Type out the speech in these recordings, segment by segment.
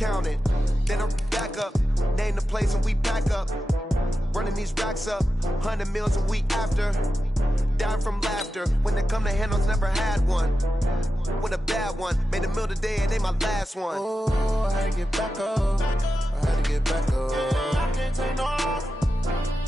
count it. Then I'm back up, name the place and we pack up. Running these racks up, 100 meals a week after. Dying from laughter, when they come to handles, never had one. With a bad one, made a meal today and they my last one. Oh, I had to get back up, I had to get back up. I can't take no off,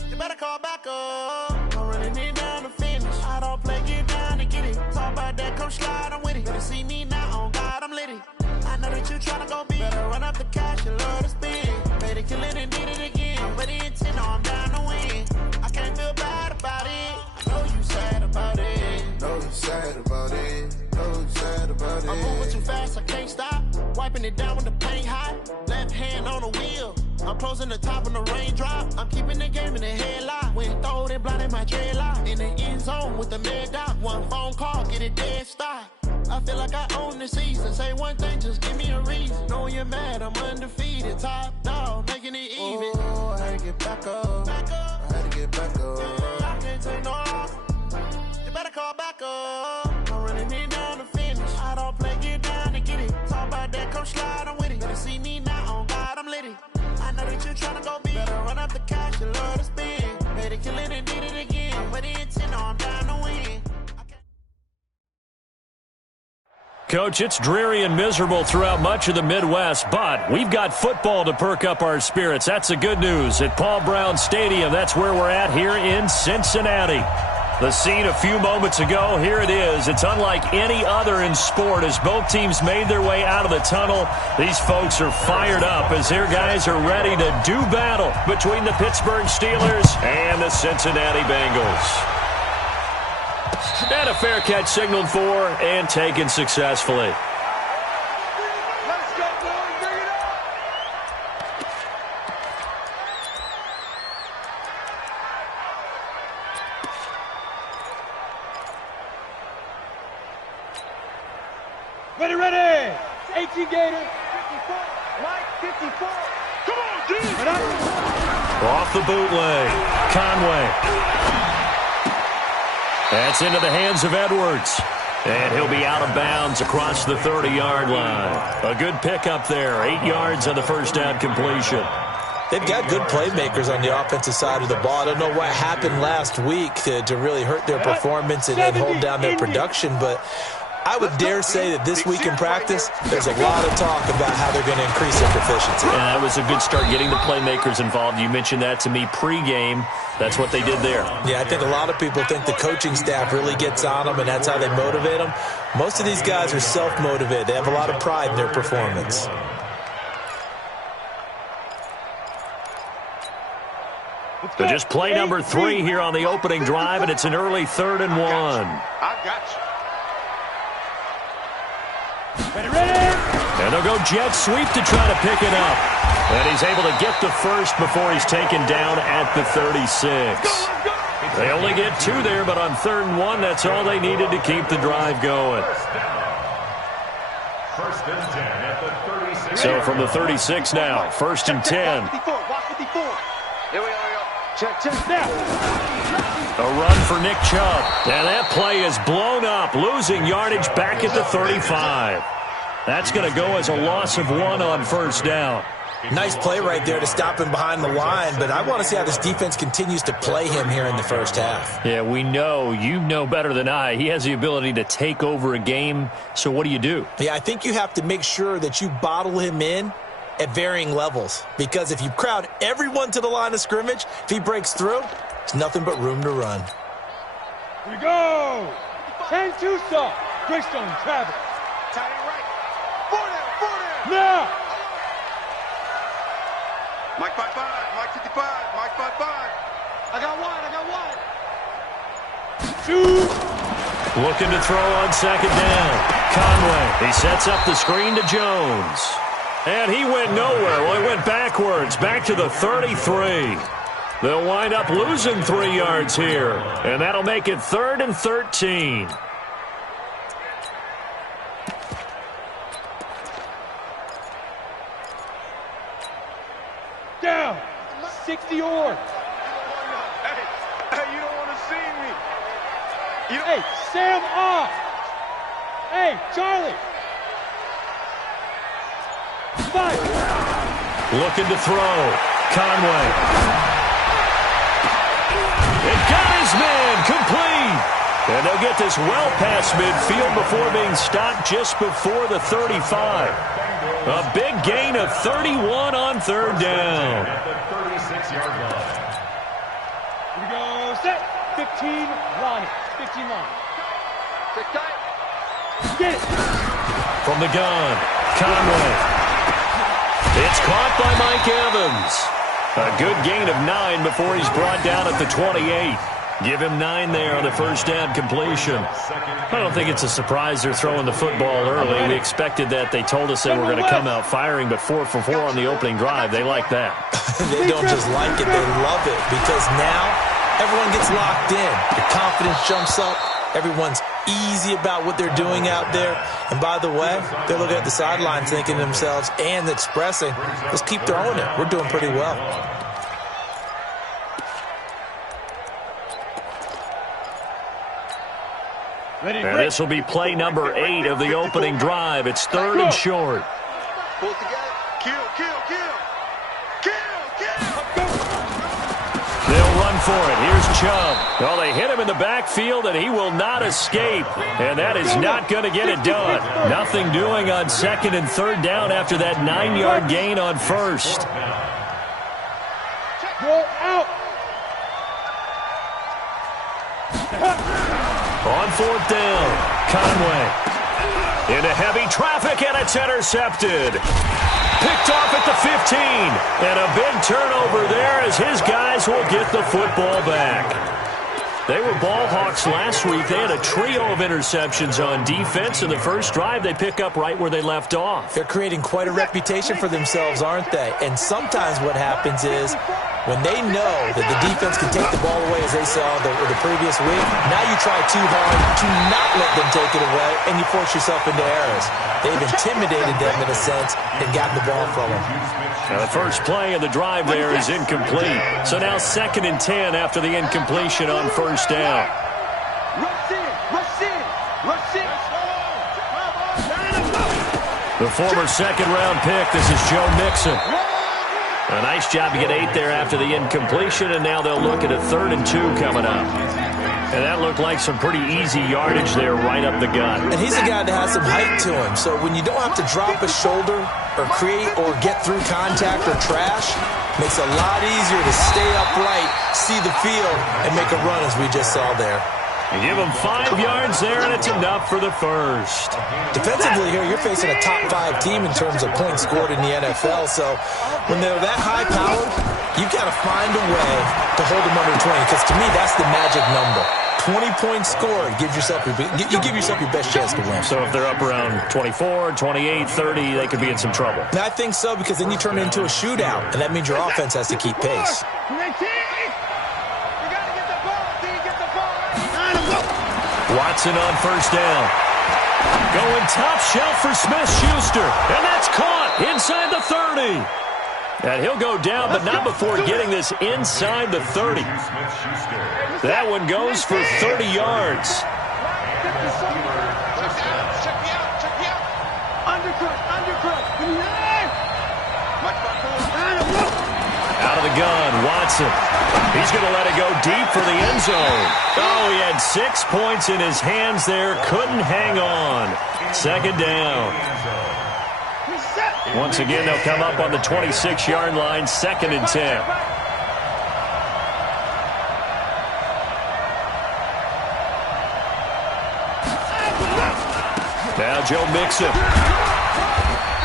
you better call back up. I'm running it down to finish, I don't play, get down to get it. Talk about that, come slide, I'm with it. Better see me now, on God, I'm litty. I know that you tryna go big, better run up the cash, you love to spend. Made it, kill it and did it again, but it intent, no, I'm down to win. I can't feel bad about it, I know you sad about it. Know you sad about it, know you sad about it. I'm moving too fast, I can't stop. Wiping it down when the paint hot. Left hand on the wheel, I'm closing the top when the raindrop. I'm keeping the game in the headlock. When throwed and blinded my dreadlock. In the end zone with the mad dot. One phone call, get it dead stop. I feel like I own the season. Say one thing, just give me a reason. Knowing you're mad, I'm undefeated. Top dog, making it even. Oh, I had to get back up. I had to get back up. I can't take no off. You better call back up. I'm running it down to finish. I don't play, get down to get it. Talk about that, come slide, I'm with it. Better see me now, on God, I'm litty. I know that you tryna go big. Better run up the cash, you love to spend. Made it, kill it and did it again. But the intent, no, I'm down to win. Coach, it's dreary and miserable throughout much of the Midwest, but we've got football to perk up our spirits. That's the good news. At Paul Brown Stadium, that's where we're at here in Cincinnati. The scene a few moments ago, here it is. It's unlike any other in sport as both teams made their way out of the tunnel. These folks are fired up as their guys are ready to do battle between the Pittsburgh Steelers and the Cincinnati Bengals. And a fair catch signaled for and taken successfully. Let's go, boys. Bring it up. Ready, ready. 18 Gator. 54. Mike, 54. Come on, G. Off the bootleg. Conway. That's into the hands of Edwards. And he'll be out of bounds across the 30-yard line. A good pickup there. 8 yards on the first down completion. They've got good playmakers on the offensive side of the ball. I don't know what happened last week to really hurt their performance and hold down their production, but I would dare say that this week in practice, there's a lot of talk about how they're going to increase their proficiency. And that was a good start getting the playmakers involved. You mentioned that to me pregame. That's what they did there. Yeah, I think a lot of people think the coaching staff really gets on them, and that's how they motivate them. Most of these guys are self-motivated. They have a lot of pride in their performance. So just play number 3 here on the opening drive, and it's an early 3rd and 1. I got you. Ready, ready. And they'll go jet sweep to try to pick it up. And he's able to get the first before he's taken down at the 36. They only get 2 there, but on 3rd and 1, that's all they needed to keep the drive going. First and 10 at the 36. So from the 36 now, 1st and 10. Watch 54. Here we are. Check now. A run for Nick Chubb. And that play is blown up, losing yardage back at the 35. That's going to go as a loss of 1 on 1st down. Nice play right there to stop him behind the line, but I want to see how this defense continues to play him here in the first half. Yeah, we know. You know better than I. He has the ability to take over a game, so what do? Yeah, I think you have to make sure that you bottle him in at varying levels, because if you crowd everyone to the line of scrimmage, if he breaks through, it's nothing but room to run. Here we go. 10-2 stop. Greystone, Travis. Tight end right. 4 down. Now. Mike 5-5. Mike 55. Mike 5-5. I got one. 2. Looking to throw on 2nd down. Conway. He sets up the screen to Jones. And he went nowhere. Well, he went backwards, back to the 33. They'll wind up losing 3 yards here. And that'll make it 3rd and 13. Down. 60 or. Hey, you don't want to see me. Hey, Sam off. Hey, Charlie. 5. Looking to throw. Conway. It got his man complete. And they'll get this well past midfield before being stopped just before the 35. A big gain of 31 on third down. At the 36-yard line. Here we go, set. 15 line. 15 line. Get it. From the gun, Conway. It's caught by Mike Evans. A good gain of 9 before he's brought down at the 28. Give him 9 there on the first down completion. I don't think it's a surprise they're throwing the football early. We expected that. They told us they were going to come out firing, but 4 for 4 on the opening drive. They like that. They don't just like it, they love it, because now everyone gets locked in. The confidence jumps up. Everyone's easy about what they're doing out there. And by the way, they're looking at the sideline thinking to themselves and expressing, let's keep throwing it. We're doing pretty well. And this will be play number 8 of the opening drive. It's 3rd and short. Pull it together. Kill. They'll run for it. Here's Chubb. Well, they hit him in the backfield, and he will not escape. And that is not going to get it done. Nothing doing on 2nd and 3rd down after that 9-yard gain on 1st. Go out. On 4th down, Conway. Into heavy traffic, and it's intercepted. Picked off at the 15. And a big turnover there as his guys will get the football back. They were ball hawks last week. They had a trio of interceptions on defense. In the first drive, they pick up right where they left off. They're creating quite a reputation for themselves, aren't they? And sometimes what happens is when they know that the defense can take the ball away, as they saw the previous week, now you try too hard to not let them take it away, and you force yourself into errors. They've intimidated them in a sense and gotten the ball from them. Now the first play of the drive there is incomplete. So now 2nd and 10 after the incompletion on 1st down. The former 2nd-round pick, this is Joe Mixon. A nice job to get 8 there after the incompletion, and now they'll look at a 3rd and 2 coming up. And that looked like some pretty easy yardage there right up the gut. And he's a guy that has some height to him, so when you don't have to drop a shoulder or create or get through contact or trash, makes it a lot easier to stay upright, see the field, and make a run as we just saw there. You give him 5 yards there, and it's enough for the first. Defensively here, you're facing a top 5 team in terms of points scored in the NFL, so when they're that high-powered, you've got to find a way to hold them under 20, because to me, that's the magic number. 20 points scored, you give yourself your best chance to win. So if they're up around 24, 28, 30, they could be in some trouble. And I think so, because then you turn it into a shootout, and that means your offense has to keep pace. Watson on 1st down. Going top shelf for Smith-Schuster. And that's caught inside the 30. And he'll go down, but not before getting this inside the 30. That one goes for 30 yards. Out of the gun, Watson. He's going to let it go deep for the end zone. Oh, he had 6 points in his hands there. Couldn't hang on. 2nd down. Once again, they'll come up on the 26-yard line, 2nd and 10. Now Joe Mixon.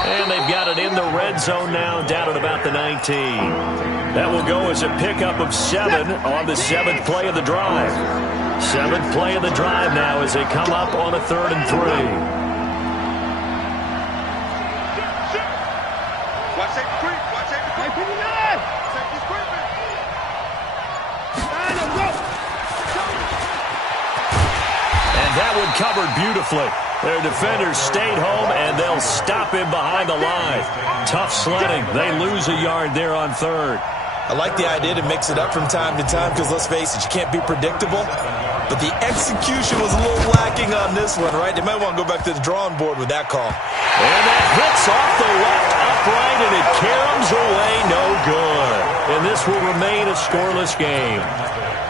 And they've got it in the red zone now, down at about the 19. That will go as a pickup of 7 on the 7th play of the drive. 7th play of the drive now as they come up on a 3rd and 3. And that one covered beautifully. Their defenders stayed home, and they'll stop him behind the line. Tough sledding. They lose a yard there on 3rd. I like the idea to mix it up from time to time because, let's face it, you can't be predictable. But the execution was a little lacking on this one, right? They might want to go back to the drawing board with that call. And that hits off the left upright, and it caroms away. will remain a scoreless game.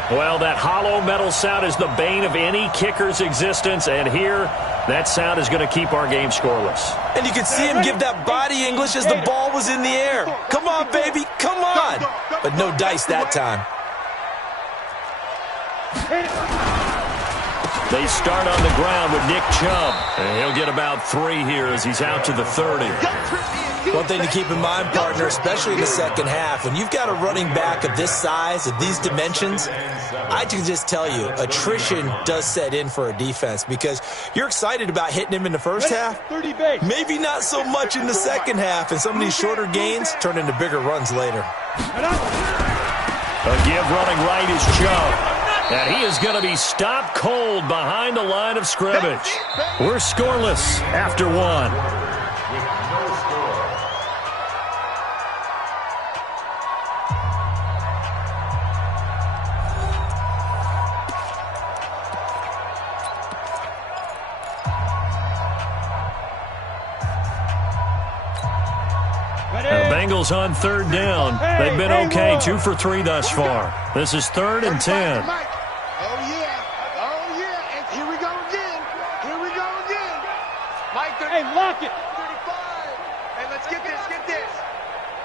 Well, that hollow metal sound is the bane of any kicker's existence, and here, that sound is going to keep our game scoreless. And you can see him give that body English as the ball was in the air. Come on, baby, come on. But no dice that time. They start on the ground with Nick Chubb, and he'll get about 3 here as he's out to the 30. One thing to keep in mind, partner, especially in the second half, when you've got a running back of this size, of these dimensions, I can just tell you, attrition does set in for a defense because you're excited about hitting him in the first half. Maybe not so much in the second half, and some of these shorter gains turn into bigger runs later. A give running right is Chubb. And he is going to be stopped cold behind the line of scrimmage. We're scoreless after 1. Bengals on 3rd down. They've been okay, 2 for 3 thus far. This is 3rd and 10. Oh, yeah. And here we go again. Mike, hey, lock it. 35. Hey, let's get this.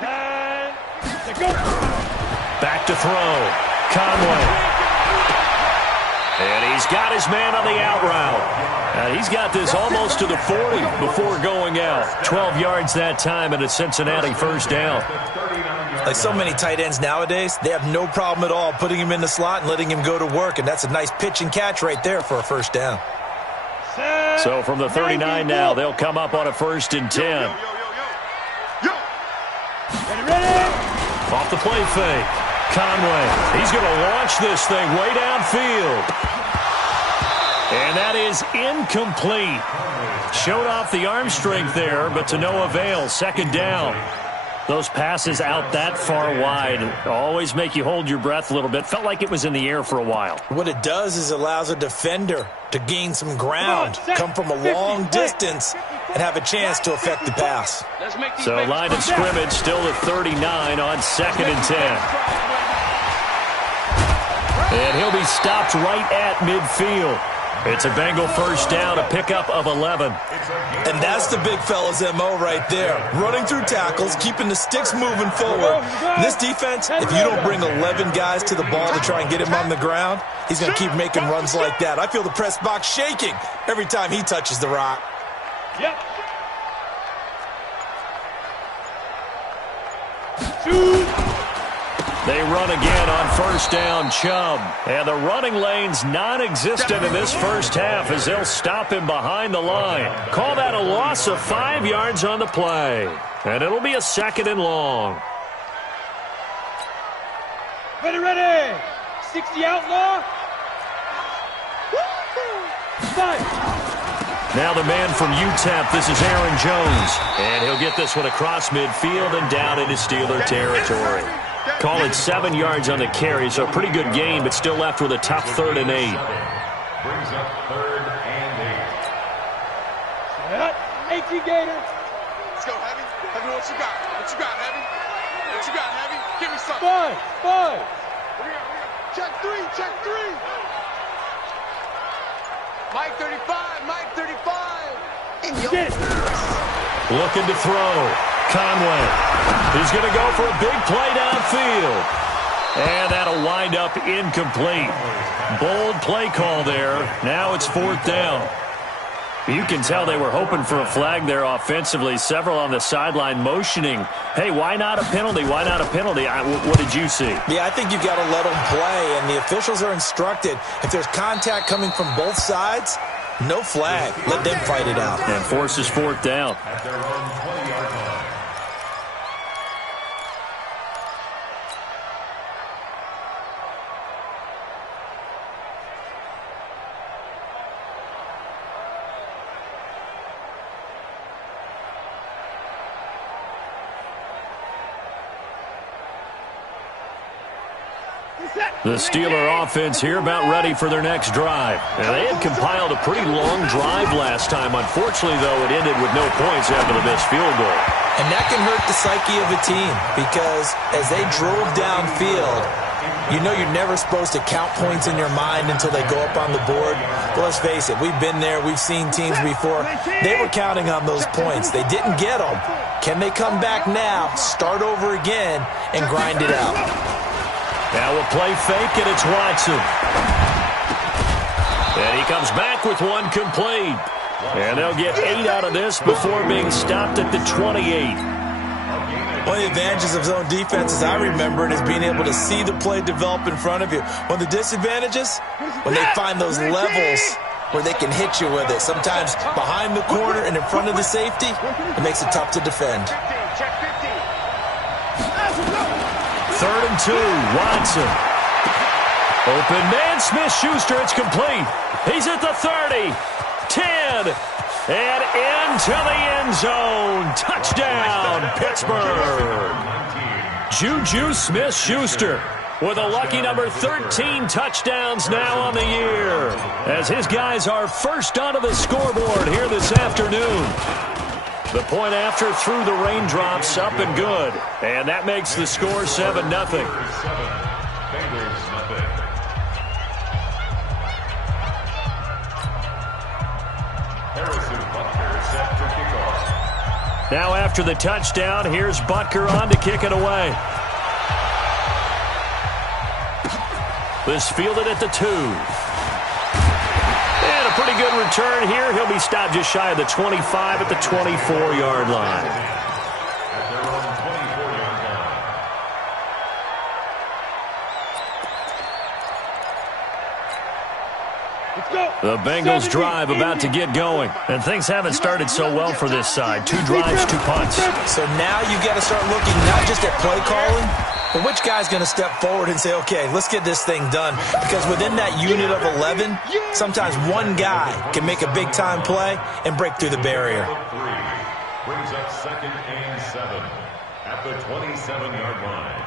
And go. Back to throw. Conway. And he's got his man on the out route. And he's got this almost to the 40 before going out. 12 yards that time and a Cincinnati 1st down. Like so many tight ends nowadays, they have no problem at all putting him in the slot and letting him go to work. And that's a nice pitch and catch right there for a 1st down. So from the 39 now, they'll come up on a 1st and 10. Ready? Off the play fake. Conway. He's going to launch this thing way downfield. And that is incomplete. Showed off the arm strength there, but to no avail. 2nd down. Those passes out that far wide always make you hold your breath a little bit. Felt like it was in the air for a while. What it does is allows a defender to gain some ground, come from a long distance, and have a chance to affect the pass. So line of scrimmage still at 39 on 2nd and 10. And he'll be stopped right at midfield. It's a Bengal 1st down, a pickup of 11. And that's the big fella's MO right there. Running through tackles, keeping the sticks moving forward. This defense, if you don't bring 11 guys to the ball to try and get him on the ground, he's going to keep making runs like that. I feel the press box shaking every time he touches the rock. Yep. 2. They run again on 1st down, Chubb. And the running lane's non-existent in this 1st half as they'll stop him behind the line. Call that a loss of 5 yards on the play. And it'll be a 2nd and long. Ready. 60 outlaw. 5. Now the man from UTEP, this is Aaron Jones. And he'll get this one across midfield and down into Steeler territory. Call it 7 yards on the carry, so a pretty good gain, but still left with a tough 3rd and 8. Brings up 3rd and 8. 18 Gator. Let's go, Heavy. Heavy, what you got, Heavy? Give me something. 5. Check 3. Mike 35. Get it. Looking to throw. Conway. He's going to go for a big play downfield. And that'll wind up incomplete. Bold play call there. Now it's 4th down. You can tell they were hoping for a flag there offensively. Several on the sideline motioning. Hey, why not a penalty? What did you see? Yeah, I think you've got to let them play, and the officials are instructed. If there's contact coming from both sides, no flag. Let them fight it out. And forces 4th down. At their own 20-yard line. The Steeler offense here about ready for their next drive. And they had compiled a pretty long drive last time. Unfortunately, though, it ended with no points after the missed field goal. And that can hurt the psyche of a team because as they drove downfield, you know you're never supposed to count points in your mind until they go up on the board. But let's face it, we've been there. We've seen teams before. They were counting on those points. They didn't get them. Can they come back now, start over again, and grind it out? Now we'll play fake, and it's Watson. And he comes back with one complete. And they'll get 8 out of this before being stopped at the 28. One of the advantages of zone defense, as I remember it, is being able to see the play develop in front of you. One of the disadvantages, when they find those levels where they can hit you with it. Sometimes behind the corner and in front of the safety, it makes it tough to defend. 3rd and 2, Watson. Open man, Smith-Schuster, it's complete. He's at the 30, 10, and into the end zone. Touchdown, Pittsburgh. Juju Smith-Schuster with a lucky number 13 touchdowns now on the year, as his guys are first onto the scoreboard here this afternoon. The point after through the raindrops, up and good. And that makes the score 7-0. Now after the touchdown, here's Butker on to kick it away. This fielded at the 2. And a pretty good return here. He'll be stopped just shy of the 25 at the 24-yard line. The Bengals drive about to get going. And things haven't started so well for this side. 2 drives, 2 punts. So now you've got to start looking not just at play calling, but which guy's going to step forward and say, okay, let's get this thing done. Because within that unit of 11, sometimes one guy can make a big-time play and break through the barrier. Brings up 2nd and 7 at the 27-yard line.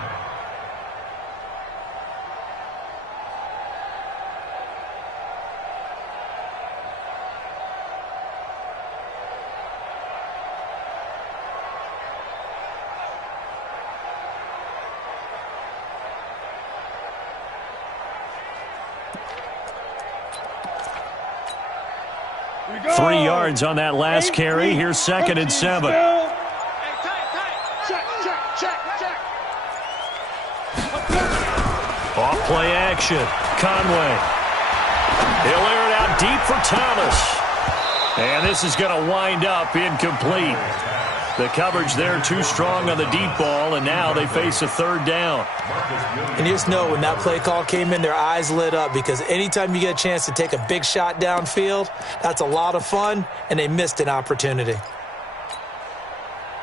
Go. 3 yards on that last carry. Here's 2nd and 7. Off play action. Conway. He'll air it out deep for Thomas. And this is going to wind up incomplete. The coverage there too strong on the deep ball, and now they face a 3rd down. And you just know when that play call came in, their eyes lit up, because anytime you get a chance to take a big shot downfield, that's a lot of fun, and they missed an opportunity.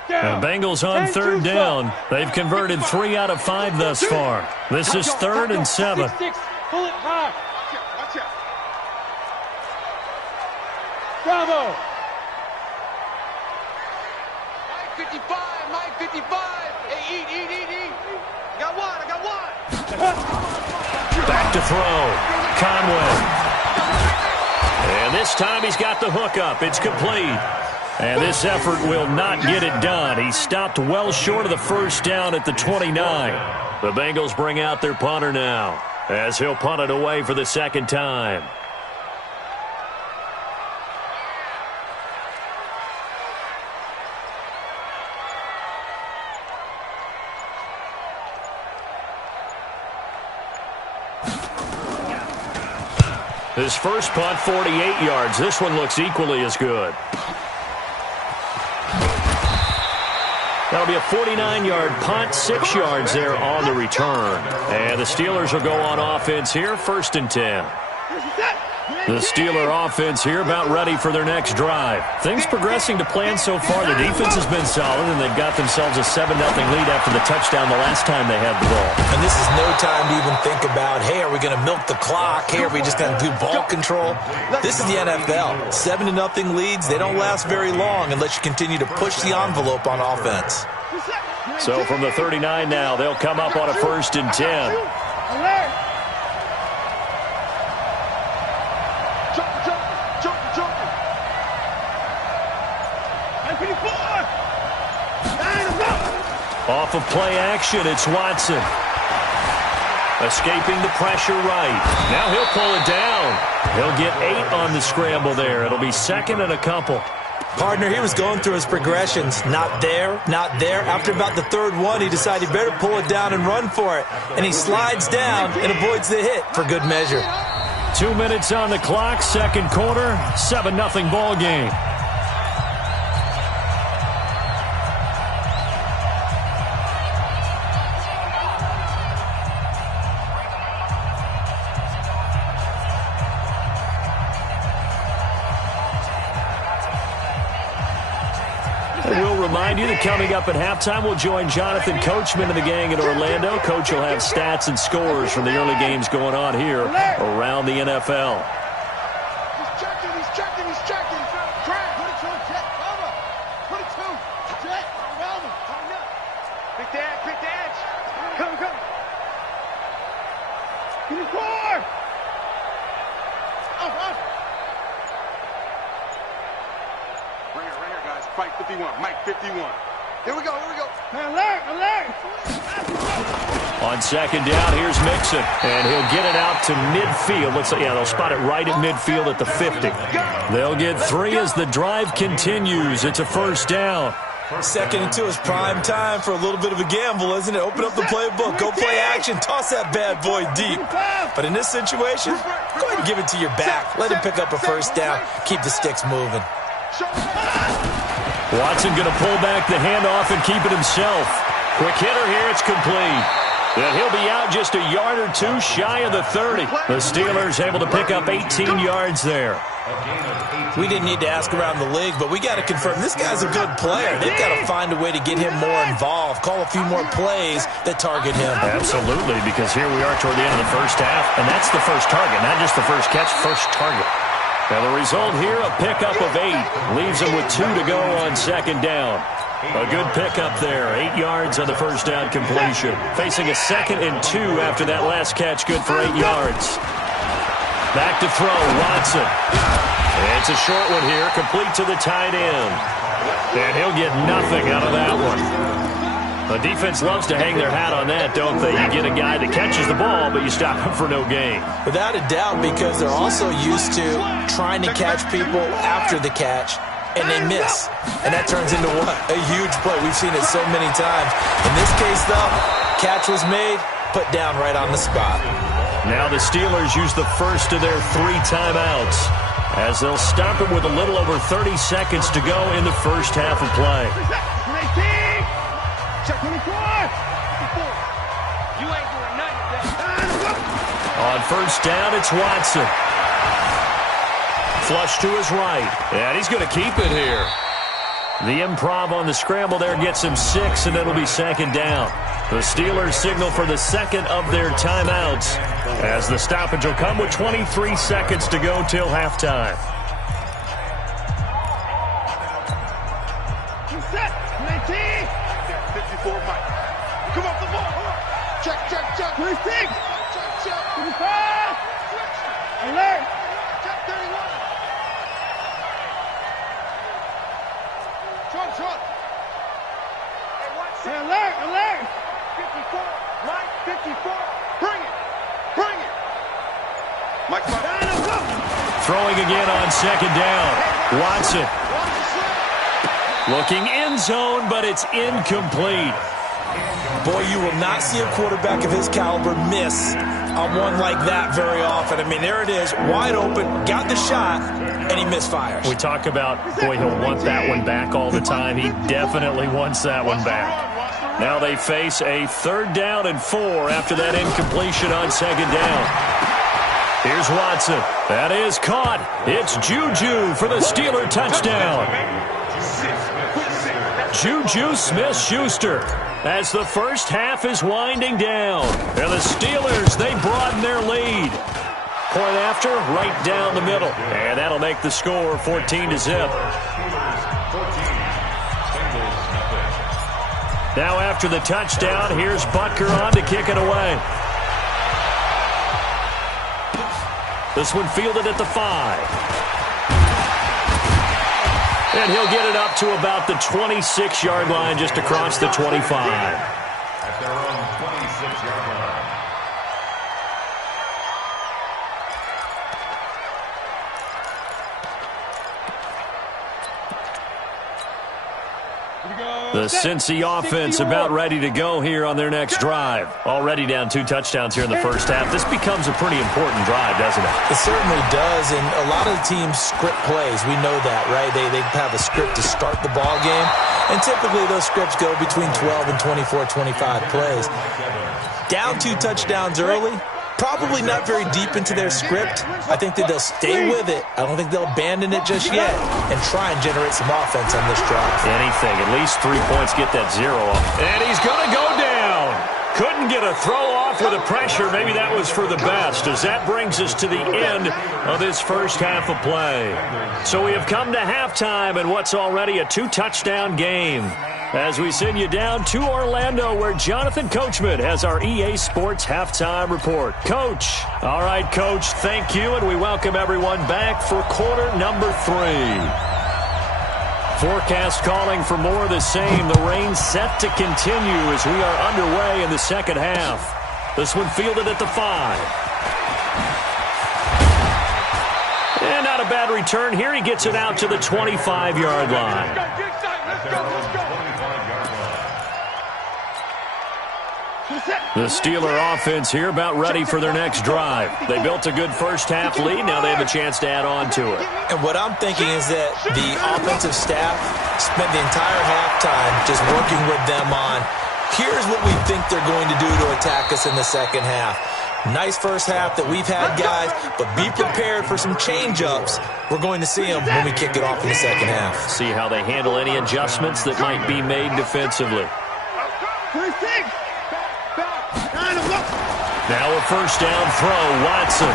The Bengals on 3rd down. They've converted 3 out of 5 thus far. This is 3rd and 7. Pull it high. Bravo. 55, Mike 55. Hey, eat. I got one. Back to throw. Conway. And this time he's got the hook up. It's complete. And this effort will not get it done. He stopped well short of the 1st down at the 29. The Bengals bring out their punter now, as he'll punt it away for the 2nd time. His first punt, 48 yards. This one looks equally as good. That'll be a 49-yard punt, 6 yards there on the return. And the Steelers will go on offense here, 1st and 10. The Steeler offense here about ready for their next drive. Things progressing to plan so far. The defense has been solid, and they've got themselves a 7-0 lead after the touchdown the last time they had the ball. And this is no time to even think about, hey, are we going to milk the clock? Hey, are we just going to do ball control? This is the NFL. 7-0 leads, they don't last very long unless you continue to push the envelope on offense. So from the 39 now, they'll come up on a 1st and 10. Alert! Jump! Off of play action, it's Watson. Escaping the pressure right. Now he'll pull it down. He'll get 8 on the scramble there. It'll be second and a couple. Partner, he was going through his progressions. Not there. After about the third one, he decided he better pull it down and run for it. And he slides down and avoids the hit for good measure. 2 minutes on the clock, second quarter, 7-0 ball game. Remind you that coming up at halftime, we'll join Jonathan Coachman and the gang in Orlando. Coach will have stats and scores from the early games going on here around the NFL. He's checking. Craig, 22, check, cover. 22, check, around him. Pick the edge. Come. 24. Up. Right here, guys. Fight 51. Mike 51. Here we go. Alert. On second down, here's Mixon, and he'll get it out to midfield. Looks like, they'll spot it right at midfield at the 50. They'll get 3 as the drive continues. It's a first down. Second and 2 is prime time for a little bit of a gamble, isn't it? Open up the playbook, go play action, toss that bad boy deep. But in this situation, go ahead and give it to your back. Let him pick up a first down. Keep the sticks moving. Watson going to pull back the handoff and keep it himself. Quick hitter here, it's complete. And he'll be out just a yard or 2 shy of the 30. The Steelers able to pick up 18 yards there. We didn't need to ask around the league, but we got to confirm this guy's a good player. They've got to find a way to get him more involved, call a few more plays that target him. Absolutely, because here we are toward the end of the first half, and that's the first target, not just the first catch, first target. Now the result here, a pickup of 8. Leaves him with 2 to go on second down. A good pickup there. 8 yards on the first down completion. Facing a 2nd and 2 after that last catch, good for 8 yards. Back to throw, Watson. It's a short one here, complete to the tight end. And he'll get nothing out of that one. The defense loves to hang their hat on that, don't they? You get a guy that catches the ball, but you stop him for no gain. Without a doubt, because they're also used to trying to catch people after the catch, and they miss. And that turns into what? A huge play. We've seen it so many times. In this case, though, catch was made, put down right on the spot. Now the Steelers use the first of their 3 timeouts as they'll stop him with a little over 30 seconds to go in the first half of play. Check 24. You ain't doing nothing. On first down, it's Watson. Flush to his right. And he's going to keep it here. The improv on the scramble there gets him 6, and it'll be second down. The Steelers signal for the second of their timeouts as the stoppage will come with 23 seconds to go till halftime. Set. 19. 54, Mike. Come off the ball. Check. 26. Check. 25. Alert. Check 31. Trump. Hey, alert. 54. Mike, 54. Bring it. Mike, Throwing again on second down. Watson. Looking end zone, but it's incomplete. Boy, you will not see a quarterback of his caliber miss on one like that very often. I mean, there it is, wide open, got the shot, and he misfires. We talk about, boy, he'll want that one back all the time. He definitely wants that one back. Now they face a 3rd down and 4 after that incompletion on second down. Here's Watson. That is caught. It's Juju for the Steeler touchdown. Juju Smith-Schuster as the first half is winding down. And the Steelers, they broaden their lead. Point after, right down the middle. And that'll make the score 14-0. Now after the touchdown, here's Butker on to kick it away. This one fielded at the 5. And he'll get it up to about the 26-yard line, just across the 25. At their own 26-yard line. The Cincy offense about ready to go here on their next drive. Already down 2 touchdowns here in the first half. This becomes a pretty important drive, doesn't it? It certainly does, and a lot of the teams script plays. We know that, right? They have a script to start the ball game, and typically those scripts go between 12 and 24, 25 plays. Down 2 touchdowns early, probably not very deep into their script. I think that they'll stay with it. I don't think they'll abandon it just yet and try and generate some offense on this drive. Anything. At least 3 points, get that 0 up. And he's going to go down. Couldn't get a throw off with the pressure. Maybe that was for the best, as that brings us to the end of this first half of play. So we have come to halftime in what's already a 2-touchdown game, as we send you down to Orlando, where Jonathan Coachman has our EA Sports Halftime Report. Coach. All right, Coach, thank you, and we welcome everyone back for quarter number 3. Forecast calling for more of the same. The rain set to continue as we are underway in the second half. This one fielded at the 5. And not a bad return here. He gets it out to the 25-yard line. Let's go. The Steeler offense here about ready for their next drive. They built a good first half lead. Now they have a chance to add on to it. And what I'm thinking is that the offensive staff spent the entire halftime just working with them on, here's what we think they're going to do to attack us in the second half. Nice first half that we've had, guys, but be prepared for some change-ups. We're going to see them when we kick it off in the second half. See how they handle any adjustments that might be made defensively. Now a first down throw, Watson.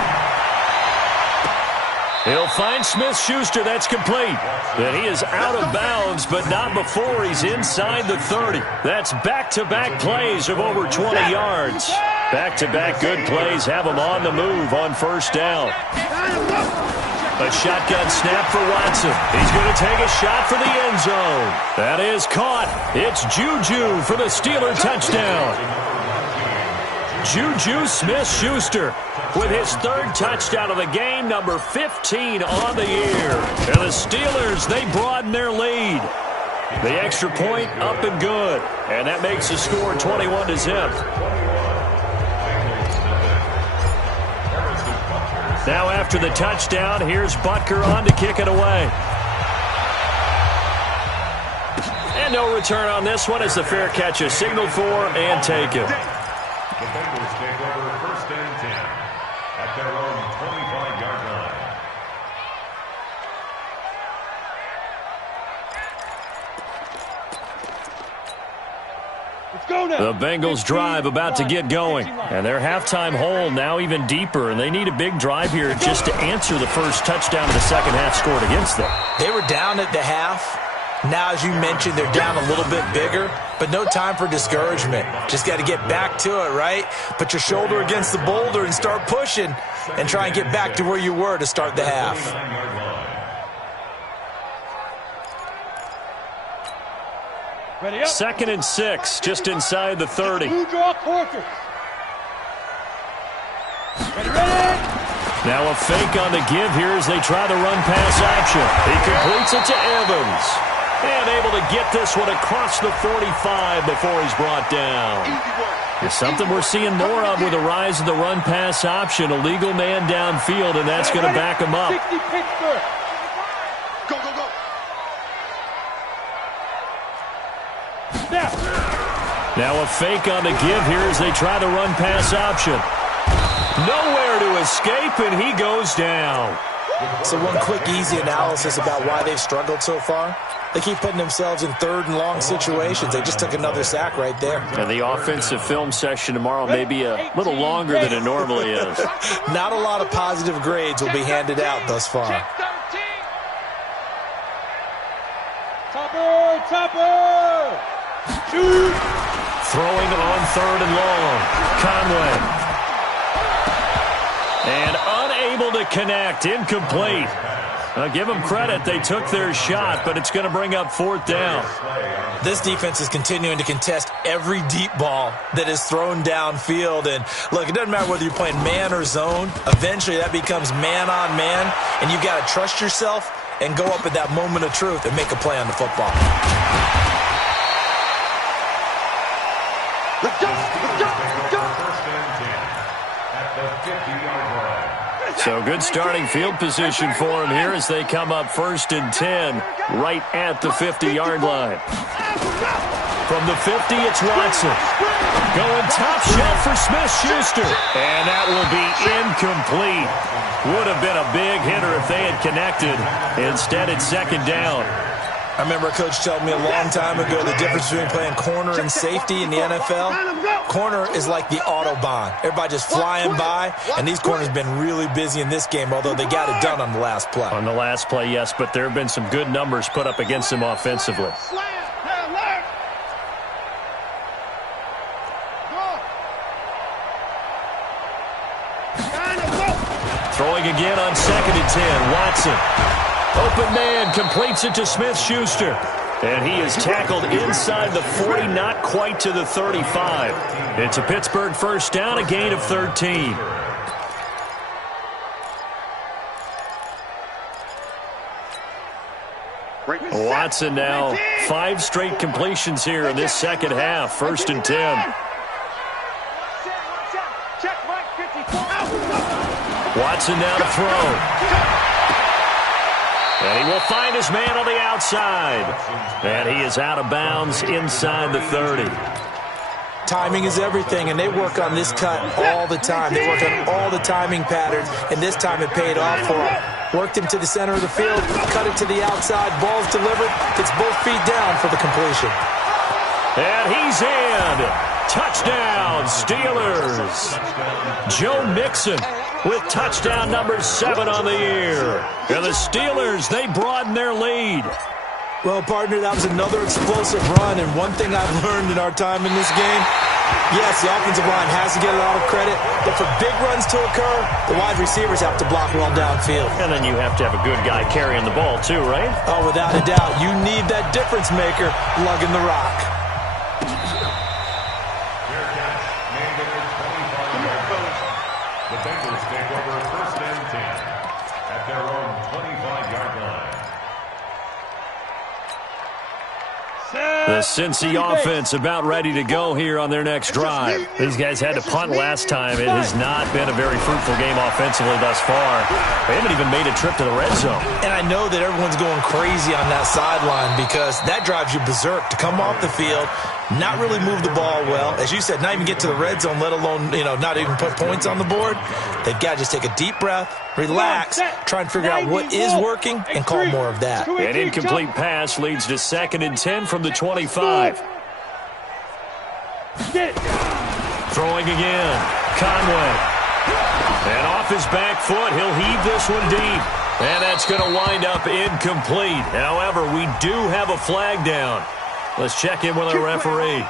He'll find Smith-Schuster. That's complete. Then he is out of bounds, but not before he's inside the 30. That's back-to-back plays of over 20 yards. Back-to-back good plays have him on the move on first down. A shotgun snap for Watson. He's going to take a shot for the end zone. That is caught. It's Juju for the Steeler touchdown. Juju Smith-Schuster with his 3rd touchdown of the game, number 15 on the year. And the Steelers, they broaden their lead. The extra point up and good. And that makes the score 21-0. Now after the touchdown, here's Butker on to kick it away. And no return on this one as the fair catch is signaled for and taken. The Bengals take over 1st and 10 at their own 25-yard line. Let's go now. The Bengals drive about to get going. And their halftime hole now even deeper. And they need a big drive here just to answer the first touchdown of the second half scored against them. They were down at the half. Now, as you mentioned, they're down a little bit bigger, but no time for discouragement. Just got to get back to it, right? Put your shoulder against the boulder and start pushing and try and get back to where you were to start the half. 2nd and 6, just inside the 30. Now a fake on the give here as they try the run-pass option. He completes it to Evans. And able to get this one across the 45 before he's brought down. It's something we're seeing more of with the rise of the run-pass option. A legal man downfield, and that's going to back him up. Go, go, go. Now a fake on the give here as they try the run-pass option. Nowhere to escape, and he goes down. So one quick, easy analysis about why they've struggled so far. They keep putting themselves in 3rd and long situations. They just took another sack right there. And the offensive film session tomorrow may be a little longer than it normally is. Not a lot of positive grades will be handed out thus far. Topper! Shoot! Throwing on 3rd and long. Conway. And unable Unable to connect. Incomplete. Give them credit. They took their shot, but it's going to bring up 4th down. This defense is continuing to contest every deep ball that is thrown downfield. And, look, it doesn't matter whether you're playing man or zone. Eventually that becomes man on man, and you've got to trust yourself and go up at that moment of truth and make a play on the football. Let's go! So good starting field position for him here as they come up 1st and 10 right at the 50-yard line. From the 50, it's Watson. Going top shelf for Smith-Schuster. And that will be incomplete. Would have been a big hitter if they had connected. Instead, it's 2nd down. I remember a coach telling me a long time ago the difference between playing corner and safety in the NFL. Corner is like the Autobahn. Everybody just flying by, and these corners have been really busy in this game, although they got it done on the last play. On the last play, yes, but there have been some good numbers put up against them offensively. Throwing again on 2nd and 10, Watson. Open man, completes it to Smith-Schuster. And he is tackled inside the 40, not quite to the 35. It's a Pittsburgh 1st down, a gain of 13. Watson now 5 straight completions here in this second half. 1st and 10. Watson now to throw. And he will find his man on the outside. And he is out of bounds inside the 30. Timing is everything, and they work on this cut all the time. They work on all the timing patterns, and this time it paid off for him. Worked him to the center of the field, cut it to the outside, ball's delivered, gets both feet down for the completion. And he's in. Touchdown, Steelers. Joe Mixon with touchdown number 7 on the year. And the Steelers, they broaden their lead. Well, partner, that was another explosive run, and one thing I've learned in our time in this game, yes, the offensive line has to get a lot of credit, but for big runs to occur, the wide receivers have to block well downfield. And then you have to have a good guy carrying the ball too, right? Oh, without a doubt. You need that difference maker lugging the rock. The Bengals take over 1st and 10 at their own 25-yard line. The Cincy offense about ready to go here on their next drive. These guys had to punt last time. It has not been a very fruitful game offensively thus far. They haven't even made a trip to the red zone. And I know that everyone's going crazy on that sideline because that drives you berserk to come off the field, not really move the ball well. As you said, not even get to the red zone, let alone, not even put points on the board. They've got to just take a deep breath, relax, try and figure out what is working, and call more of that. An incomplete pass leads to 2nd and 10 from the 25. Throwing again. Conway. And off his back foot, he'll heave this one deep. And that's going to wind up incomplete. However, we do have a flag down. Let's check in with our referee.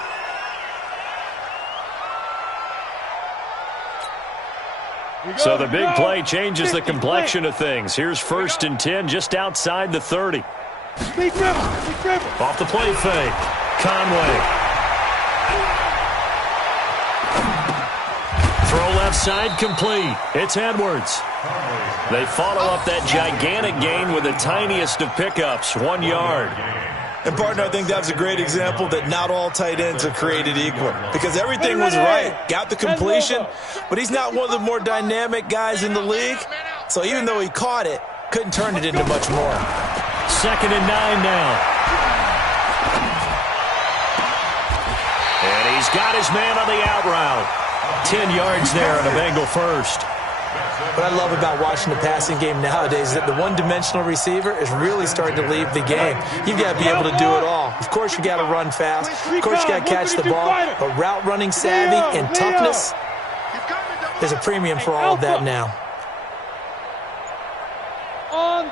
So the big play changes the complexion of things. Here's 1st and 10 just outside the 30. Off the play fake. Conway. Throw left side complete. It's Edwards. They follow up that gigantic gain with the tiniest of pickups, 1 yard. And, partner, I think that's a great example that not all tight ends are created equal because everything was right. Got the completion, but he's not one of the more dynamic guys in the league. So even though he caught it, couldn't turn it into much more. 2nd and 9 now. And he's got his man on the out route. 10 yards there on a Bengal first. What I love about watching the passing game nowadays is that the one-dimensional receiver is really starting to leave the game. You've got to be able to do it all. Of course, you got to run fast. Of course, you got to catch the ball. But route running savvy and toughness, there's a premium for all of that now. On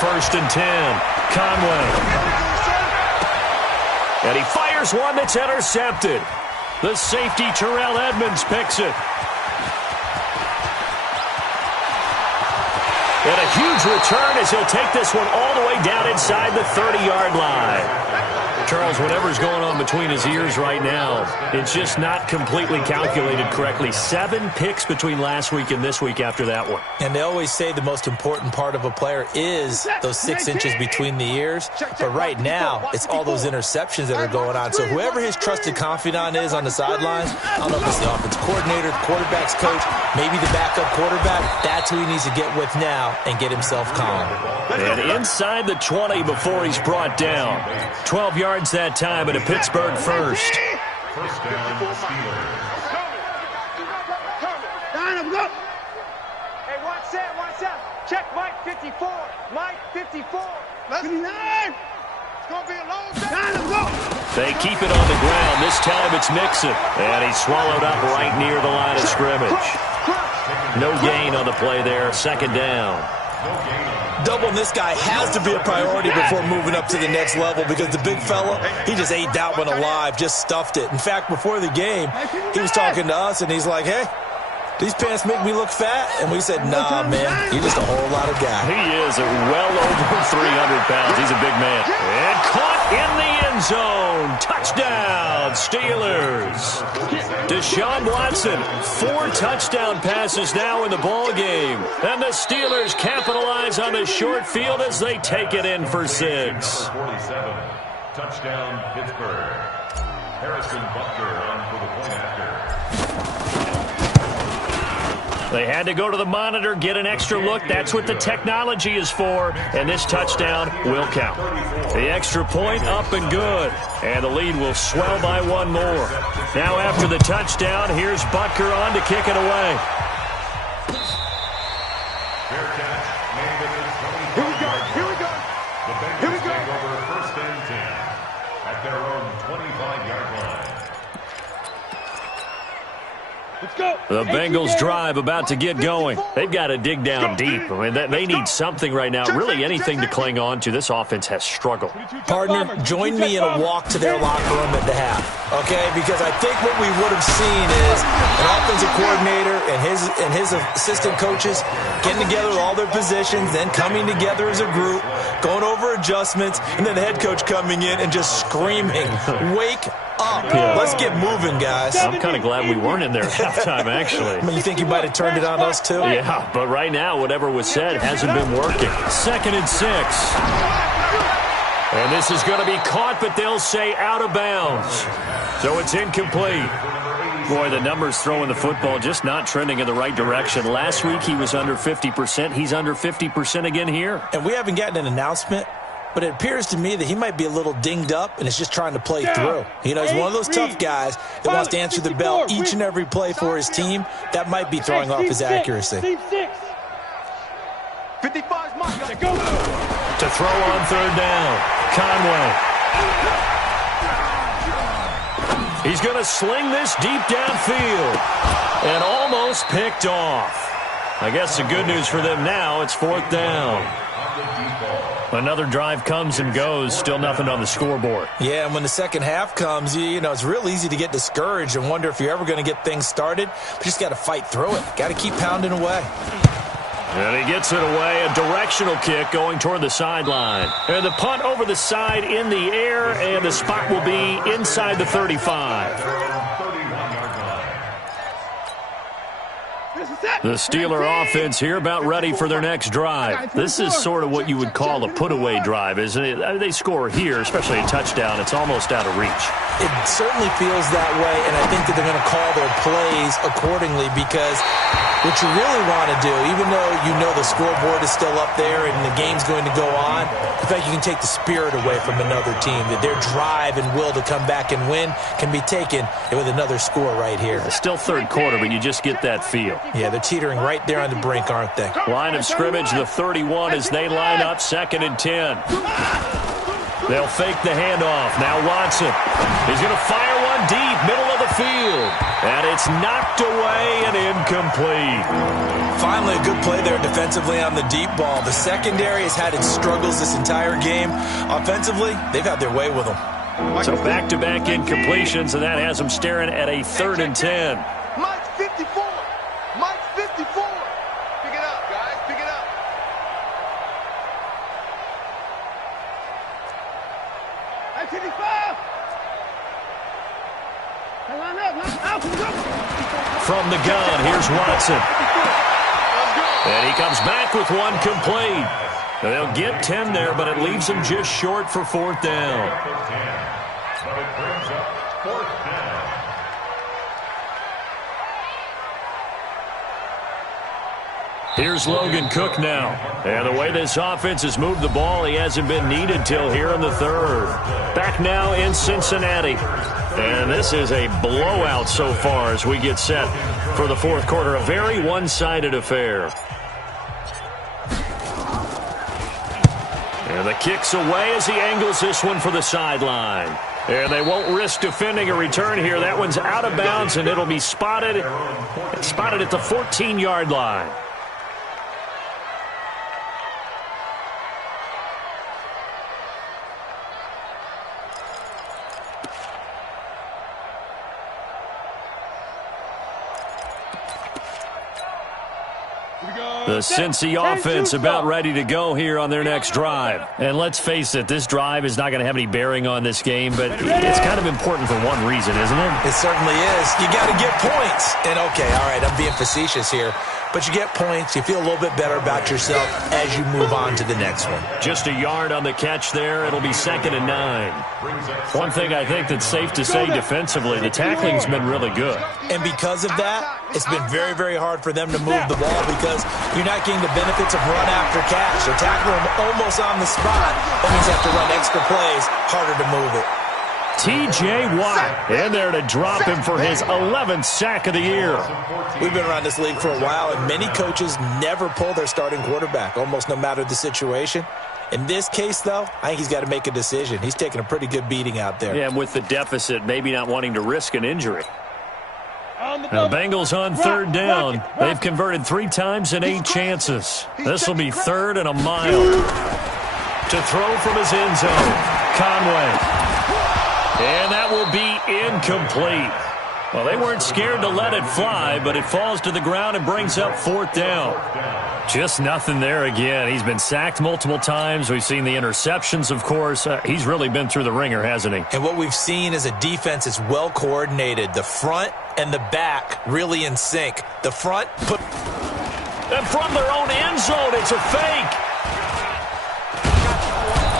1st and 10, Conway. And he fires one that's intercepted. The safety, Terrell Edmonds, picks it. And a huge return as he'll take this one all the way down inside the 30-yard line. Charles, whatever's going on between his ears right now, it's just not completely calculated correctly. 7 picks between last week and this week after that one. And they always say the most important part of a player is those 6 inches between the ears. But right now, it's all those interceptions that are going on. So whoever his trusted confidant is on the sidelines, I don't know if it's the offense coordinator, the quarterback's coach, maybe the backup quarterback, that's who he needs to get with now and get himself calm. And inside the 20 before he's brought down. 12 yards that time at a Pittsburgh first. First down, Steelers. Hey, watch that. Check Mike 54. Mike 54. Let's go. It's going to be a long day. They keep it on the ground. This time it's Mixon. And he's swallowed up right near the line of scrimmage. No gain on the play there. Second down. Doubling this guy has to be a priority before moving up to the next level because the big fella, he just ate that one alive, just stuffed it. In fact, before the game, he was talking to us, and he's like, hey, these pants make me look fat? And we said, nah, man, you're just a whole lot of guy. He is well over 300 pounds. He's a big man. And caught in the end zone. Touchdown, Steelers. Deshaun Watson, 4 touchdown passes now in the ball game. And the Steelers capitalize on the short field as they take it in for 6. 47. Touchdown, Pittsburgh. Harrison Butker on for the point after. They had to go to the monitor, get an extra look. That's what the technology is for. And this touchdown will count. The extra point up and good. And the lead will swell by 1 more. Now after the touchdown, here's Butker on to kick it away. Fair catch. Made at the 25-yard Here we go. The Bengals take over first and 10 at their own 25-yard line. Let's go. The Bengals drive about to get going. They've got to dig down deep. I mean, they need something right now, really anything to cling on to. This offense has struggled. Partner, join me in a walk to their locker room at the half, okay? Because I think what we would have seen is an offensive coordinator and his assistant coaches getting together with all their positions, then coming together as a group, going over adjustments, and then the head coach coming in and just screaming, wake up. Yeah. Let's get moving, guys. I'm kind of glad we weren't in there at halftime, actually. I mean, you think you might have turned it on us, too? Yeah, but right now, whatever was said hasn't been working. 2nd and 6. And this is going to be caught, but they'll say out of bounds. So it's incomplete. Boy, the numbers throwing the football just not trending in the right direction. Last week, he was under 50%. He's under 50% again here. And we haven't gotten an announcement, but it appears to me that he might be a little dinged up and is just trying to play through. You know, he's one of those tough guys that wants to answer the bell each and every play for his team. That might be throwing off his accuracy. 55's mine. To throw on 3rd down, Conway. He's going to sling this deep downfield and almost picked off. I guess the good news for them now, it's 4th down. Another drive comes and goes, still nothing on the scoreboard. Yeah, and when the second half comes, you know, it's real easy to get discouraged and wonder if you're ever going to get things started. But you just got to fight through it. Got to keep pounding away. And he gets it away, a directional kick going toward the sideline. And the punt over the side in the air, and the spot will be inside the 35. The Steeler offense here about ready for their next drive. This is sort of what you would call a put-away drive, isn't it? They score here, especially a touchdown. It's almost out of reach. It certainly feels that way, and I think that they're going to call their plays accordingly because what you really want to do, even though you know the scoreboard is still up there and the game's going to go on, in fact, you can take the spirit away from another team, that their drive and will to come back and win can be taken with another score right here. It's still 3rd quarter, but you just get that feel. Yeah, they're teetering right there on the brink, aren't they? Line of scrimmage, the 31 as they line up 2nd and 10. They'll fake the handoff. Now Watson. He's going to fire one deep, middle of the field. And it's knocked away and incomplete. Finally, a good play there defensively on the deep ball. The secondary has had its struggles this entire game. Offensively, they've had their way with them. So back-to-back incompletions, and that has them staring at a 3rd and 10. Mike's 54. Mike's 54. Pick it up, guys. Pick it up. From the gun, here's Watson. And he comes back with one complete. They'll get 10 there, but it leaves them just short for fourth down. But it brings up fourth down. Here's Logan Cook now. And the way this offense has moved the ball, he hasn't been needed till here in the third. Back now in Cincinnati. And this is a blowout so far as we get set for the fourth quarter. A very one-sided affair. And the kick's away as he angles this one for the sideline. And they won't risk defending a return here. That one's out of bounds, and it'll be spotted at the 14-yard line. The Cincy offense about ready to go here on their next drive. And let's face it, this drive is not going to have any bearing on this game, but it's kind of important for one reason, isn't it? It certainly is. You got to get points. And, okay, all right, I'm being facetious here. But you get points, you feel a little bit better about yourself as you move on to the next one. Just a yard on the catch there. It'll be 2nd and 9. One thing I think that's safe to say defensively, the tackling's been really good. And because of that, it's been very, very hard for them to move the ball because you're not getting the benefits of run after catch. They're tackling them almost on the spot. That means you have to run extra plays, harder to move it. T.J. Watt in there to drop him for his 11th sack of the year. We've been around this league for a while, and many coaches never pull their starting quarterback, almost no matter the situation. In this case, though, I think he's got to make a decision. He's taking a pretty good beating out there. Yeah, and with the deficit, maybe not wanting to risk an injury. Now, Bengals on 3rd down. They've converted 3 times in 8 chances. This will be 3rd and a mile. To throw from his end zone, Conway. And that will be incomplete. Well, they weren't scared to let it fly, but it falls to the ground and brings up 4th down. Just nothing there again. He's been sacked multiple times. We've seen the interceptions, of course. He's really been through the ringer, hasn't he? And what we've seen is a defense is well coordinated. The front and the back really in sync. The front put... And from their own end zone, it's a fake.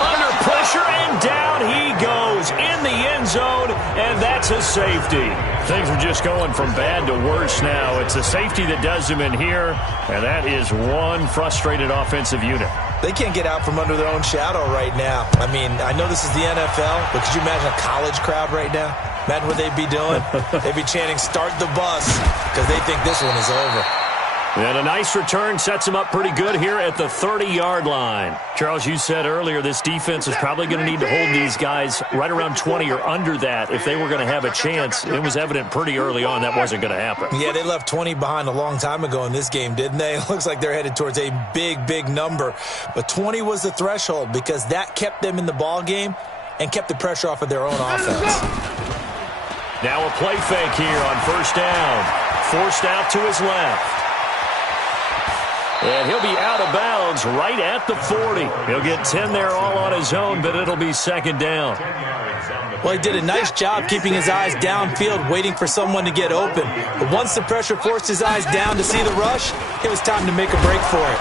Under pressure, and down he goes in the end zone, and that's a safety. Things are just going from bad to worse now. It's a safety that does him in here, and that is one frustrated offensive unit. They can't get out from under their own shadow right now. I mean, I know this is the NFL, but could you imagine a college crowd right now? Imagine what they'd be doing. They'd be chanting, "Start the bus," because they think this one is over. And a nice return sets him up pretty good here at the 30-yard line. Charles, you said earlier this defense is probably going to need to hold these guys right around 20 or under that if they were going to have a chance. It was evident pretty early on that wasn't going to happen. Yeah, they left 20 behind a long time ago in this game, didn't they? It looks like they're headed towards a big, big number. But 20 was the threshold because that kept them in the ball game and kept the pressure off of their own offense. Now a play fake here on 1st down. Forced out to his left. And he'll be out of bounds right at the 40. He'll get 10 there all on his own, but it'll be 2nd down. Well, he did a nice job keeping his eyes downfield, waiting for someone to get open. But once the pressure forced his eyes down to see the rush, it was time to make a break for it.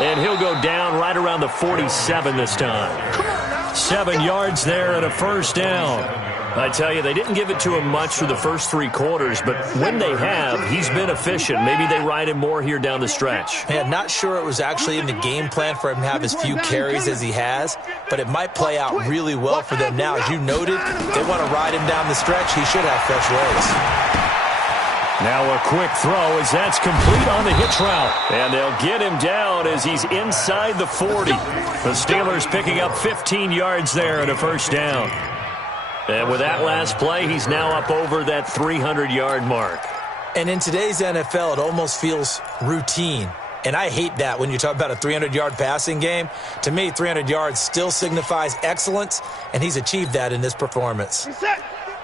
And he'll go down right around the 47 this time. 7 yards there and a 1st down. I tell you, they didn't give it to him much for the first 3 quarters, but when they have, he's been efficient. Maybe they ride him more here down the stretch. Man, not sure it was actually in the game plan for him to have as few carries as he has, but it might play out really well for them now. As you noted, they want to ride him down the stretch. He should have fresh legs. Now a quick throw as that's complete on the hitch route. And they'll get him down as he's inside the 40. The Steelers picking up 15 yards there and a 1st down. And with that last play, he's now up over that 300-yard mark. And in today's NFL, it almost feels routine. And I hate that when you talk about a 300-yard passing game. To me, 300 yards still signifies excellence, and he's achieved that in this performance.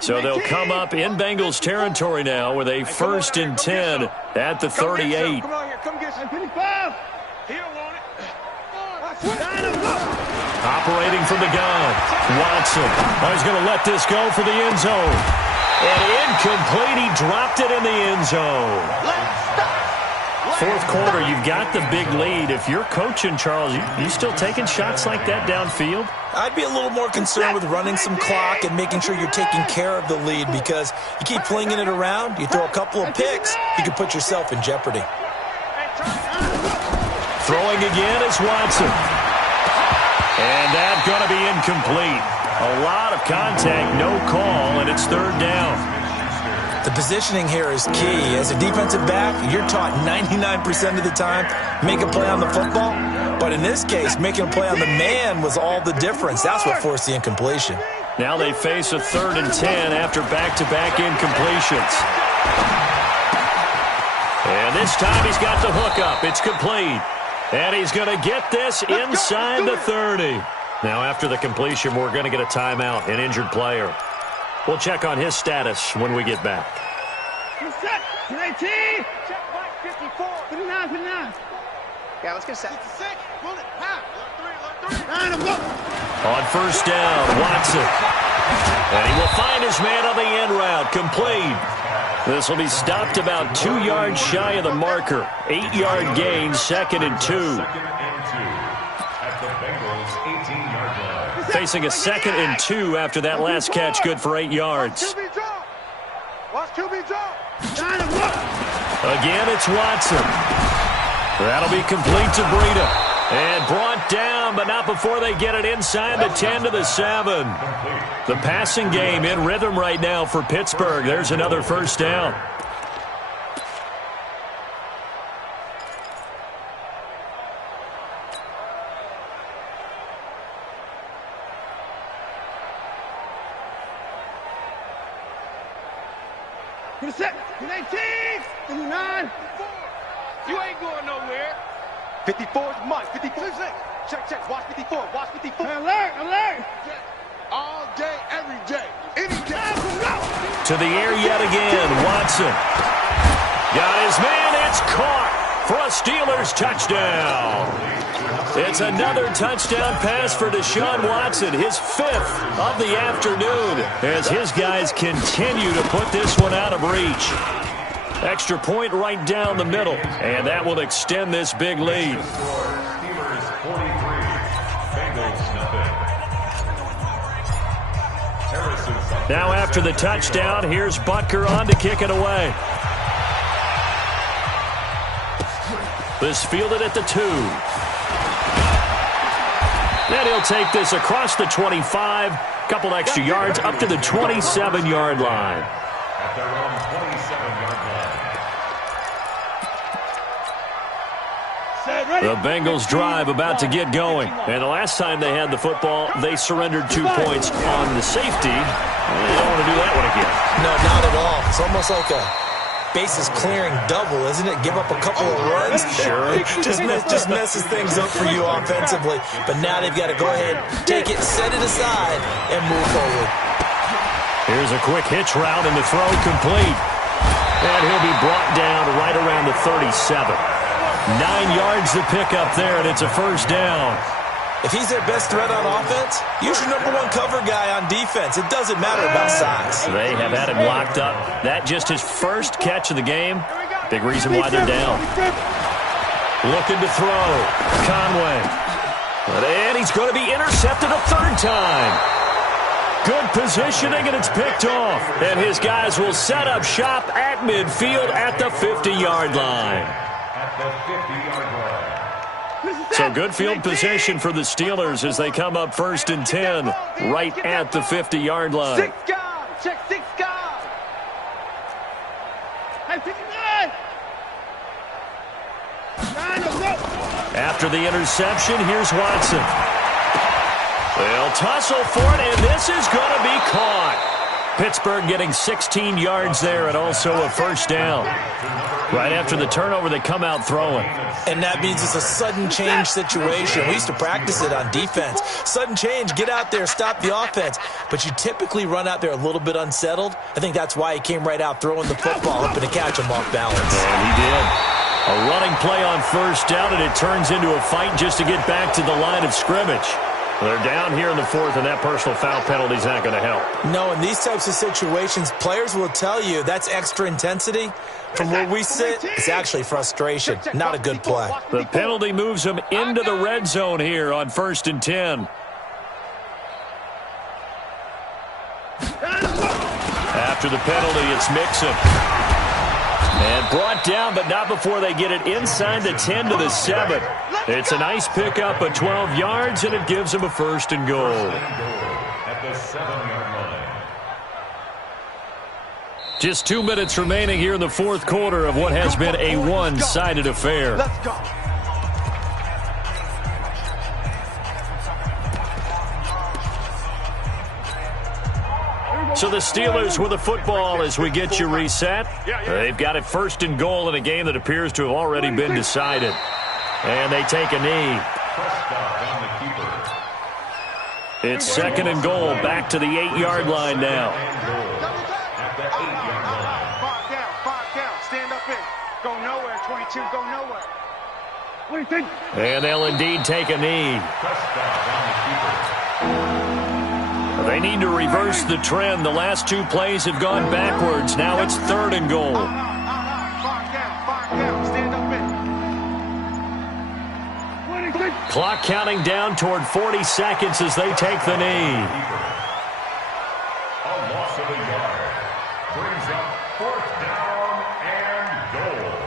So they'll come up in Bengals territory now with a 1st and 10 at the 38. Come on here, come get some. 55. He don't want it. Operating from the gun, Watson. He's going to let this go for the end zone. And in Incomplete. He dropped it in the end zone. Fourth quarter, you've got the big lead. If you're coaching, Charles, you still taking shots like that downfield? I'd be a little more concerned with running some clock and making sure you're taking care of the lead, because you keep flinging it around, you throw a couple of picks, you can put yourself in jeopardy. Throwing again is Watson. And that's going to be incomplete. A lot of contact, no call, and it's third down. The positioning here is key. As a defensive back, you're taught 99% of the time, make a play on the football. But in this case, making a play on the man was all the difference. That's what forced the incompletion. Now they face a 3rd and 10 after back-to-back incompletions. And this time he's got the hook up. It's complete. And he's going to get this inside the 30. Now after the completion, we're going to get a timeout, an injured player. We'll check on his status when we get back. Set. 19. Check back 54. 59, 59. Yeah, let's get set. 66. Bullet. Half. On first down, Watson. And he will find his man on the end route. Complete. This will be stopped about 2 yards shy of the marker. 8-yard gain, 2nd and 2. Facing a 2nd and 2 after that last catch, good for 8 yards. Again, it's Watson. That'll be complete to Breida. And brought down, but not before they get it inside the 10 to the 7. The passing game in rhythm right now for Pittsburgh. There's another first down. Set. 19. 59. You ain't going nowhere. 54 is mine. 54. Check. Watch 54. Watch 54. Alert. All day, every day. Any day. To the air yet again. Watson. Got his man. It's caught for a Steelers touchdown. It's another touchdown pass for Deshaun Watson, his 5th of the afternoon, as his guys continue to put this one out of reach. Extra point right down the middle, and that will extend this big lead. Steelers 43, Bengals nothing. Now after the touchdown, here's Butker on to kick it away. This fielded at the 2. And he'll take this across the 25, couple extra yards up to the 27-yard line. At their own 27-yard line. The Bengals drive about to get going. And the last time they had the football, they surrendered 2 points on the safety. They don't want to do that one again. No, not at all. It's almost like a bases clearing double, isn't it? Give up a couple of runs. Sure. just messes things up for you offensively. But now they've got to go ahead, take it, set it aside, and move forward. Here's a quick hitch route, and the throw complete. And he'll be brought down right around the 37. 9 yards to pick up there, and it's a first down. If he's their best threat on offense, use your #1 cover guy on defense. It doesn't matter about size. They have had him locked up. That just his first catch of the game. Big reason why they're down. Looking to throw. Conway. And he's going to be intercepted a 3rd time. Good positioning, and it's picked off. And his guys will set up shop at midfield at the 50-yard line. At the 50-yard line. So good field position for the Steelers as they come up 1st and 10 right at the 50-yard line. 6 guard. Check 6 guard. Hey, 59. 9 to go. After the interception, here's Watson. They'll tussle for it, and this is going to be caught. Pittsburgh getting 16 yards there and also a first down. Right after the turnover, they come out throwing. And that means it's a sudden change situation. We used to practice it on defense. Sudden change, get out there, stop the offense. But you typically run out there a little bit unsettled. I think that's why he came right out throwing the football, hoping to catch him off balance. And he did. A running play on first down, and it turns into a fight just to get back to the line of scrimmage. They're down here in the fourth, and that personal foul penalty is not going to help. No, in these types of situations, players will tell you that's extra intensity. From where we sit, it's actually frustration, not a good play. The penalty moves them into the red zone here on 1st and 10. After the penalty, it's Mixon. And brought down, but not before they get it inside the 10 to the 7. It's a nice pickup of 12 yards, and it gives them a 1st and goal. At the 7-yard line. Just 2 minutes remaining here in the fourth quarter of what has been a one-sided affair. Let's go. So the Steelers with the football as we get you reset. They've got it 1st and goal in a game that appears to have already been decided. And they take a knee. It's 2nd and goal, back to the 8-yard line now. 5 down. Stand up in. Go nowhere, 22. Go nowhere. What do you think? And they'll indeed take a knee. They need to reverse the trend. The last 2 plays have gone backwards. Now it's 3rd and goal. 5 down. Stand up in. Clock counting down toward 40 seconds as they take the knee. A loss of a yard brings up 4th down and goal.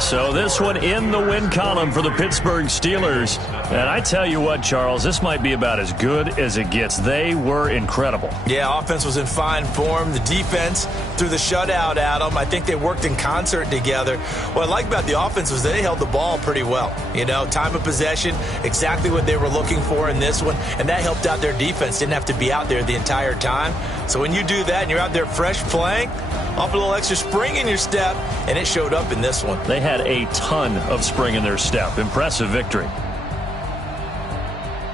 So this one in the win column for the Pittsburgh Steelers. And I tell you what, Charles, this might be about as good as it gets. They were incredible. Yeah, offense was in fine form. The defense threw the shutout at them. I think they worked in concert together. What I like about the offense was they held the ball pretty well. You know, time of possession, exactly what they were looking for in this one. And that helped out their defense. Didn't have to be out there the entire time. So when you do that and you're out there fresh playing, off a little extra spring in your step, and it showed up in this one. They had a ton of spring in their step. Impressive victory.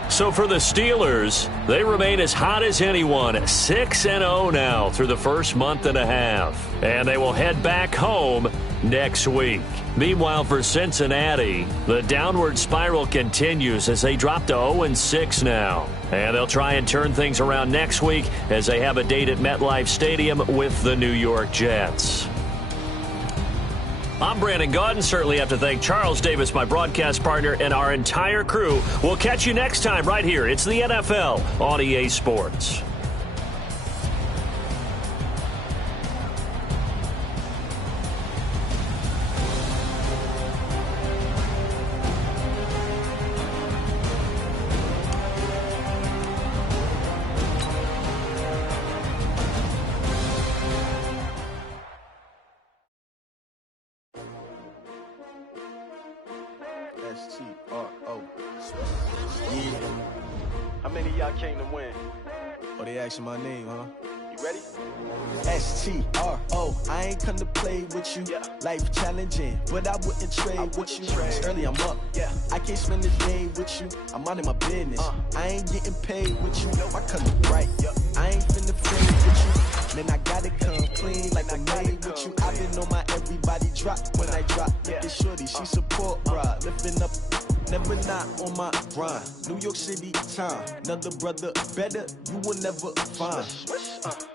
So for the Steelers, they remain as hot as anyone, 6-0 now through the first month and a half. And they will head back home next week. Meanwhile, for Cincinnati, the downward spiral continues as they drop to 0-6 now. And they'll try and turn things around next week as they have a date at MetLife Stadium with the New York Jets. I'm Brandon Gaudin. Certainly have to thank Charles Davis, my broadcast partner, and our entire crew. We'll catch you next time right here. It's the NFL on EA Sports. S-T-R-O. Yeah. How many of y'all came to win? Oh, they asking my name, huh? You ready? S-T-R-O. I ain't come to play with you. Yeah. Life challenging, but I wouldn't trade with you. It's early, I'm up. Yeah. I can't spend the day with you. I'm minding my business. I ain't getting paid with you. I come right. I ain't finna play with you. Man, I gotta come clean like I'm made with you. I've been on my everybody drop when I drop. Look at shorty, she support ride. Lifting up, never not on my grind. New York City time, another brother better, you will never find.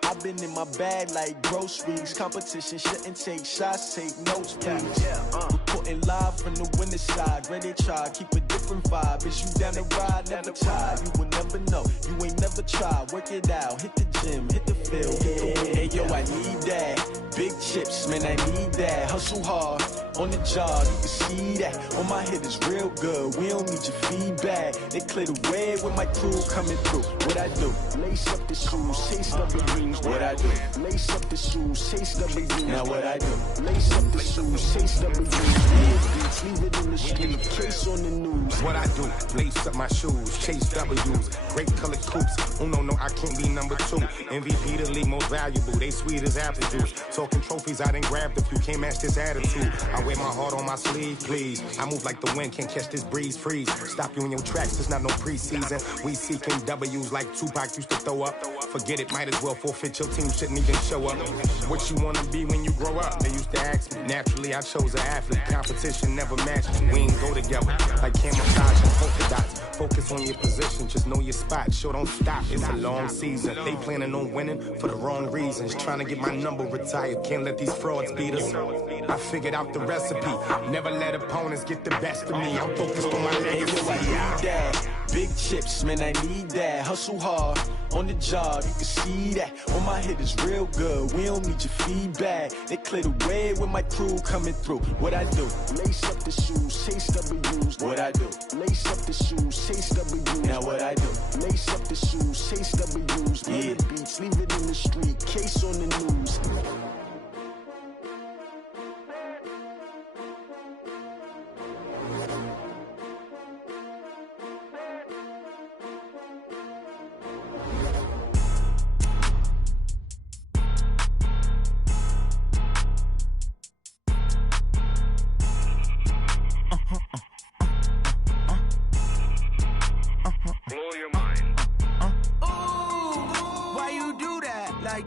I've been in my bag like groceries. Competition shouldn't take shots, take notes, please. Reporting live from the winning side. Ready to try, keep a different vibe. Is you down the ride, never tired. You will never know, you ain't never tried. Work it out, hit the gym, hit the field, hit the win. Hey yo, I need that. Big chips, man, I need that. Hustle hard. on the job, you can see that. On my head is real good, we don't need your feedback. They clear the way with my crew coming through. What I do? Lace up the shoes, chase W's. What I do? Lace up the shoes, chase W's. Now what I do? Lace up the shoes, chase W's. Leave it in the street, case on the news. What I do? Lace up my shoes, chase W's. Great colored coops. Oh no, I can't be number 2. MVP the league most valuable. They sweet as apple juice. Talking trophies, I done grabbed a few. Can't match this attitude. I wear my heart on my sleeve, please. I move like the wind, can't catch this breeze. Freeze. Stop you in your tracks. It's not no preseason. We seeking W's like Tupac used to throw up. Forget it, might as well forfeit. Your team shouldn't even show up. What you wanna be when you grow up? They used to ask me. Naturally, I chose an athlete. Competition never matched me. We ain't go together like camouflage and polka dots. Focus on your position, just know your spot. Sure, don't stop. It's a long season. They planning on winning for the wrong reasons. Trying to get my number retired. Can't let these frauds beat us. I figured out the recipe. Never let opponents get the best of me. I'm focused on my legacy. Big chips, man, I need that. Hustle hard on the job, you can see that. On my head is real good, we don't need your feedback. They clear the way with my crew coming through. What I do? Lace up the shoes, chase W's. What I do? Lace up the shoes, chase W's. Now what I do? Lace up the shoes, chase W's. Yeah. Beats, leave it in the street, case on the news.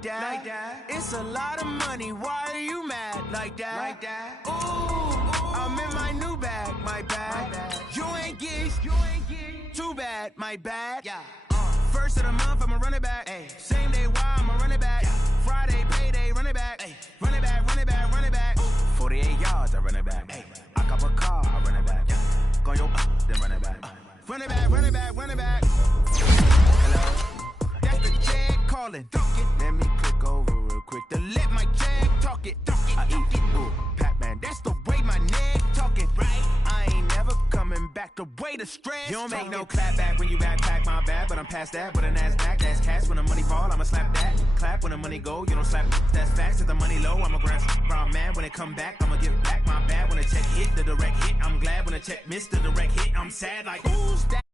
Like that. It's a lot of money. Why are you mad like that? Ooh, I'm in my new bag, my bad. You ain't geeks, too bad, my bad. Yeah. First of the month, I'ma run it back. Ay. Same day, why I'ma run it back. Yeah. Friday, payday, run it back. Ay. Run it back, run it back, run it back. 48 yards, I run it back. Ay. I cop a car, I run it back. Yeah. Go yo, then run it back. Run it back, run it back, run it back. Hello, that's the check calling. Let me click over real quick to let my check talk it. I eat it, ooh, Pac-Man, that's the way my neck talking, right? I ain't never coming back the way the stress. You don't make no clap back when you backpack, my bad, but I'm past that. With a NASDAQ, that's cash. When the money fall, I'ma slap that. Clap when the money go, you don't slap. That's facts. If the money low, I'ma grab brown man. When it come back, I'ma give back my bad. When the check hit, the direct hit, I'm glad. When the check missed the direct hit, I'm sad like, who's that?